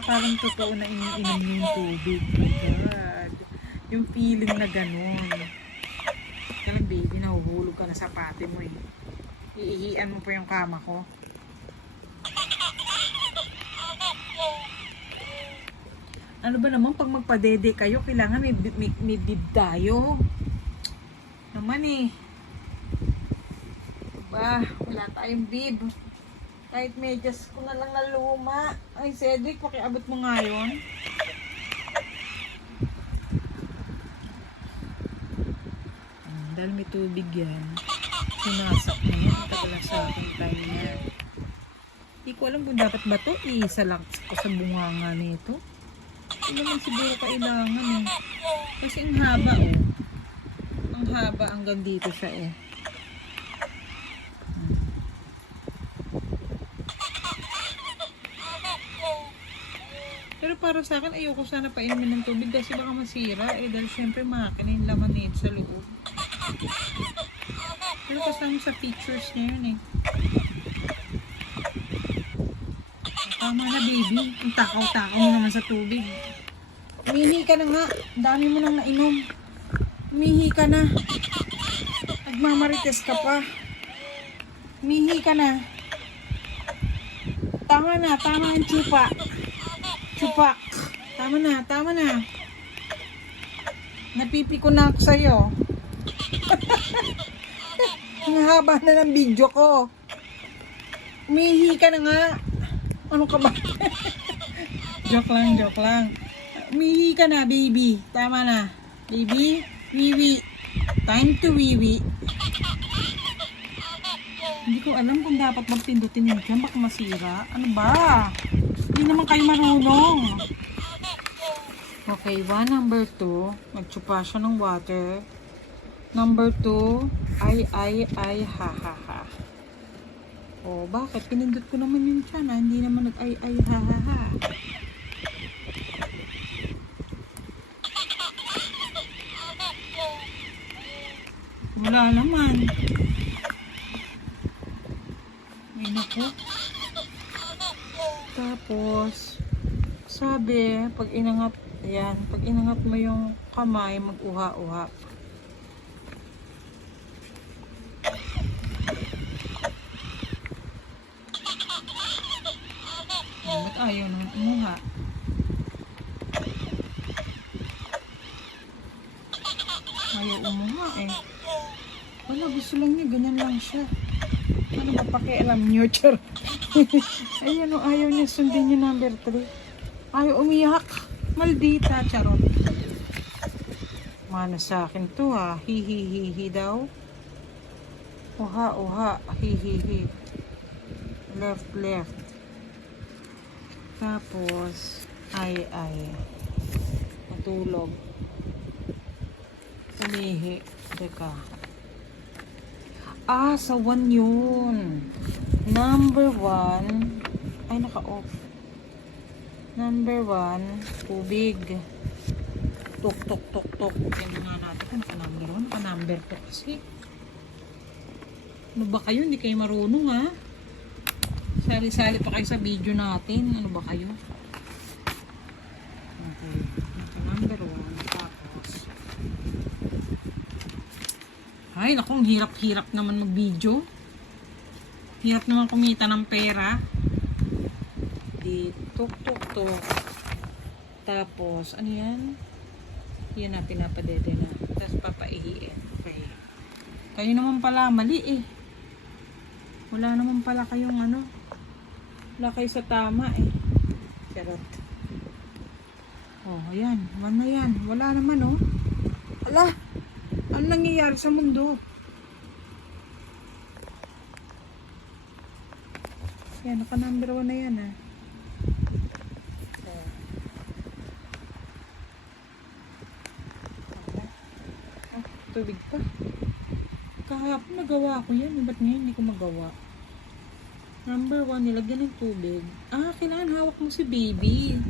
parang totoo na iniinom mo yung tubig. My God. Yung feeling na ganun. Kaya lang baby, nahuhulog ka na sa pati mo eh. Iihian mo pa yung kama ko. Ano ba naman, pag magpadede kayo, kailangan may bib tayo. Naman eh. Ba, wala tayong bib. Kahit medyas ko na lang na luma. Ay, Cedric, pakiabot mo nga yun. Dahil may tubig yan, sinasak na yan. Tagal sa akin time na. Hindi ko alam kung dapat ba ito. Iisa lang ko sa bunganga nito. Hindi naman siguro kailangan eh. Kasi ang haba oh. Ang haba hanggang dito siya eh. Pero para sa akin, ayoko sana painumin ng tubig kasi baka masira eh. Dahil syempre makina yung laman nito sa loob. Pero kasama sa pictures niya yun eh. Tama na baby. Ang takaw-takaw mo naman sa tubig. Umihi ka na nga. Dami mo nang nainom. Umihi ka na. Nagmamarites ka pa. Umihi ka na. Tama na. Tama ang chupa. Chupak. Tama na. Tama na. Napipi ko na ako sa'yo. Ang haba na ng video ko. Umihi ka na nga. Ano ka ba? Joke lang, joke lang. Umihi ka na, baby. Tama na. Baby, wiwi. Time to wiwi. Hindi ko alam kung dapat magpindutin yun dyan. Baka masira. Ano ba? Hindi naman kayo marunong. Okay, number 2. Magtsupa siya ng water. Number 2. Ay, ha, ha, ha. Oh, bakit? Pinindot ko naman yun siya na. Hindi naman nag-ay, ha, ha, ha. Wala naman. Ay, naku. Tapos, sabi, pag inangat, yan, pag inangat mo yung kamay, mag-uha-uha. Ba't ayaw naman umuha? Ayaw umuha eh. Wala, gusto lang niya, ganyan lang siya. Ano ba pakialam niyo, char? Ayan o, ayaw niya sundin yung number 3. Ayaw umiyak. Maldita, charot. Mana sa akin to ha. Hi daw. Uha, hi. Left. Tapos, ay. Matulog. Umihi. Teka. Sa 1 yun. Number 1. Ay, naka-off. Number 1, tubig. Tok. Tingnan nga natin kung naka-number 1. Naka-number 2 kasi. Ano ba kayo? Hindi kayo marunong ha? Sali-sali pa kayo sa video natin. Ano ba kayo? Okay. Naka-number 1. Tapos. Ay, naku, hirap-hirap naman mag-video. Hirap naman kumita ng pera. Tok. Tapos, ano yan? Yan na, pinapadede na. Tapos, papaihiin. Okay. Kayo naman pala, mali eh. Wala naman pala kayong ano. Wala kayo sa tama eh. Charot. Oh, ayan. Man na yan. Wala naman oh. Ala! Ano nangyayari sa mundo? Yan, naka-number 1 na yan ah. Tubig pa. Kahapon nagawa ko yan. Ba't ngayon hindi ko magawa? Number 1, nilagyan ng tubig. Kailangan hawak mo si baby.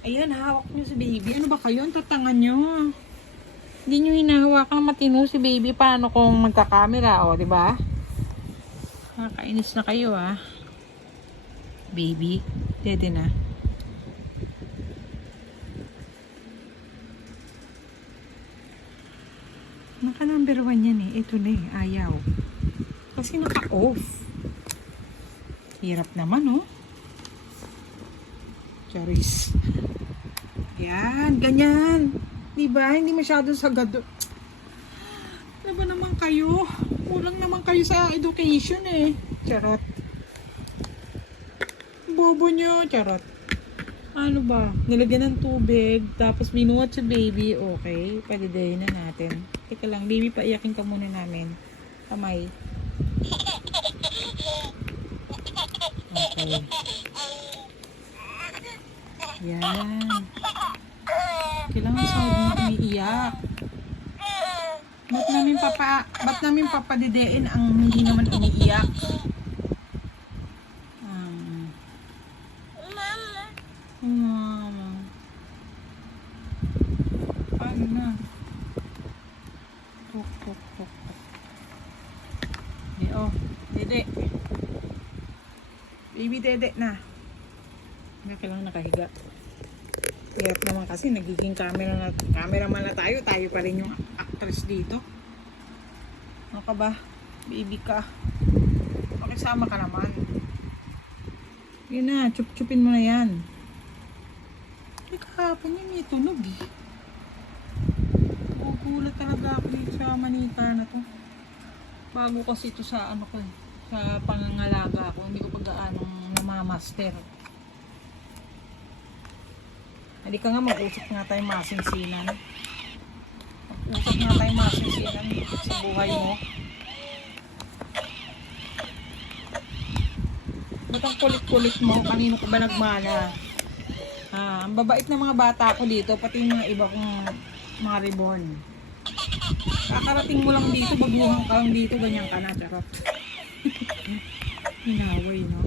Ayan, hawak nyo si baby. Ano ba kayo? Ang tatangan nyo. Hindi nyo hinahawakan ng matino si baby. Paano kung magkakamera? O, diba? Nakakainis na kayo, ah. Baby, dede na. ito na eh. Ayaw. Kasi naka-off. Hirap naman, oh. Charis. Yan, ganyan. Diba? Hindi masyado sagad. Ano ba naman kayo? Kulang naman kayo sa education eh. Charot. Bobo nyo. Charot. Ano ba? Nilagyan ng tubig. Tapos binuhat sa baby. Okay. Palidayin na natin. Teka lang. Baby, paiyakin ka muna namin. Kamay. Okay. Yan. Kailangan sa huwag na umiiyak. Ba't namin papadidein ang hindi naman umiiyak? Mama. Paano na? Tok, tok, tok. Dede. Baby dede na. Hindi kailangan nakahiga. Hirap naman kasi nagiging cameraman na tayo. Tayo pa rin yung actress dito. Ano ka ba? Baby ka. Pakisama ka naman. Yun na, chup-chupin mo na yan. Kahapon yun, may tunog eh. Gugulat talaga ako dito sa manika na to. Bago kasi ito sa ano ko eh. Sa pangangalaga ko. Hindi ko pag-aanong namamaster. Hindi ka nga mag-usap nga tayo masinsinan. Mag-usap nga tayo masinsinan sa buhay mo. Ba't ang kulit-kulit mo? Kanino ka ba nagmana? Ang babait ng mga bata ko dito, pati yung mga iba kong mga reborn. Kakarating mo lang dito, baguhan ka lang dito, ganyan ka na, charot. Hinaway, no?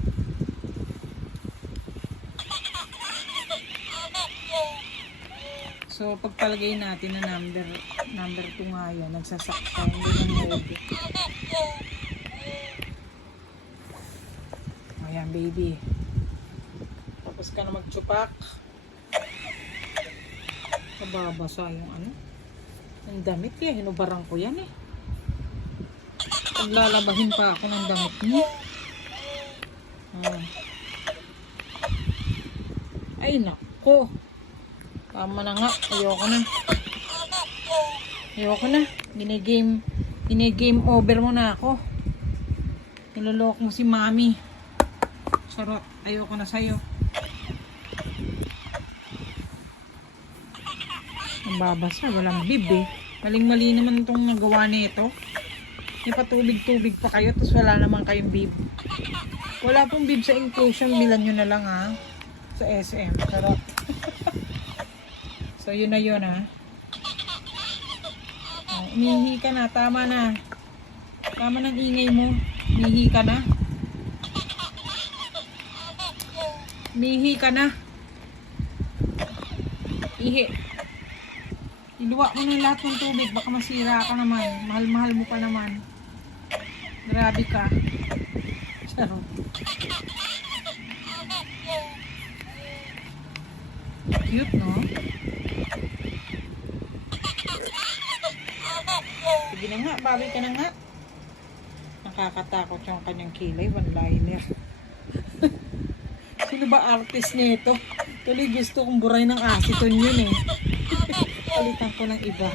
So, pagpalagay natin na number 2 nga yan, nagsasaktan, hindi na mode. Ayan, baby. Tapos ka na magtsupak. Nababasa yung ano. Ang damit eh. Hinubarang ko yan eh. Paglalabahin pa ako ng damit niya. Ay nako. Tama na nga. Ayoko na. Ayoko na. Ginigame over mo na ako. Niloloko mo si mami. Charot. Ayoko na sa'yo. Babasa, walang bib eh. Maling-mali naman itong nagawa nito. May patubig-tubig pa kayo, tapos wala naman kayong bib. Wala pong bib sa inclusion, bilan nyo na lang ha. Sa SM. Charot. So yun na yun ha. Umihi ka na, tama na. Tama ng ingay mo. Umihi ka na. Umihi ka na. Ihi. Iluwa mo na lahat ng tubig, baka masira ka naman. Mahal-mahal mo pa naman. Grabe ka. Charot. Cute, no? Sige na nga, babi ka na nga. Nakakatakot yung kanyang kilay, one-liner. Sino ba artist nito? Tuloy gusto kong buray ng acetone yun eh. Palitan ko ng iba.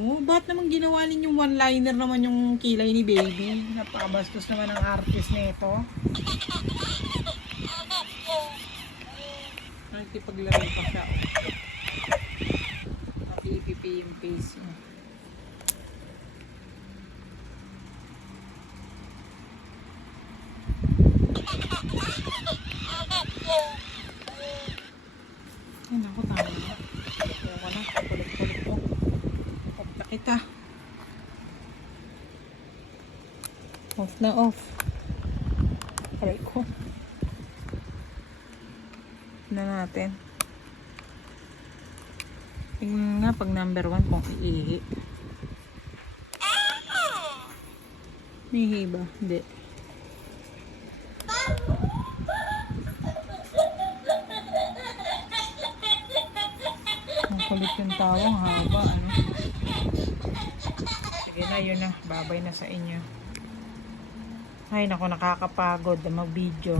Oh, ba't naman ginawa ninyong one-liner naman yung kilay ni baby? Napakabastos naman ang artist nito. Nagtipaglaro pa siya. Napipipi yung face. Ay, naku, tama na. Ewan na, kulit-kulit ko. Off kita. Off na off. Aray ko. Na natin. Tingnan nga pag number 1 kung iihi. Iihi ba? Hindi. Ang kulit yung tawang haba, ano? Sige na, yun na. Babay na sa inyo. Ay, naku, nakakapagod na mag-video.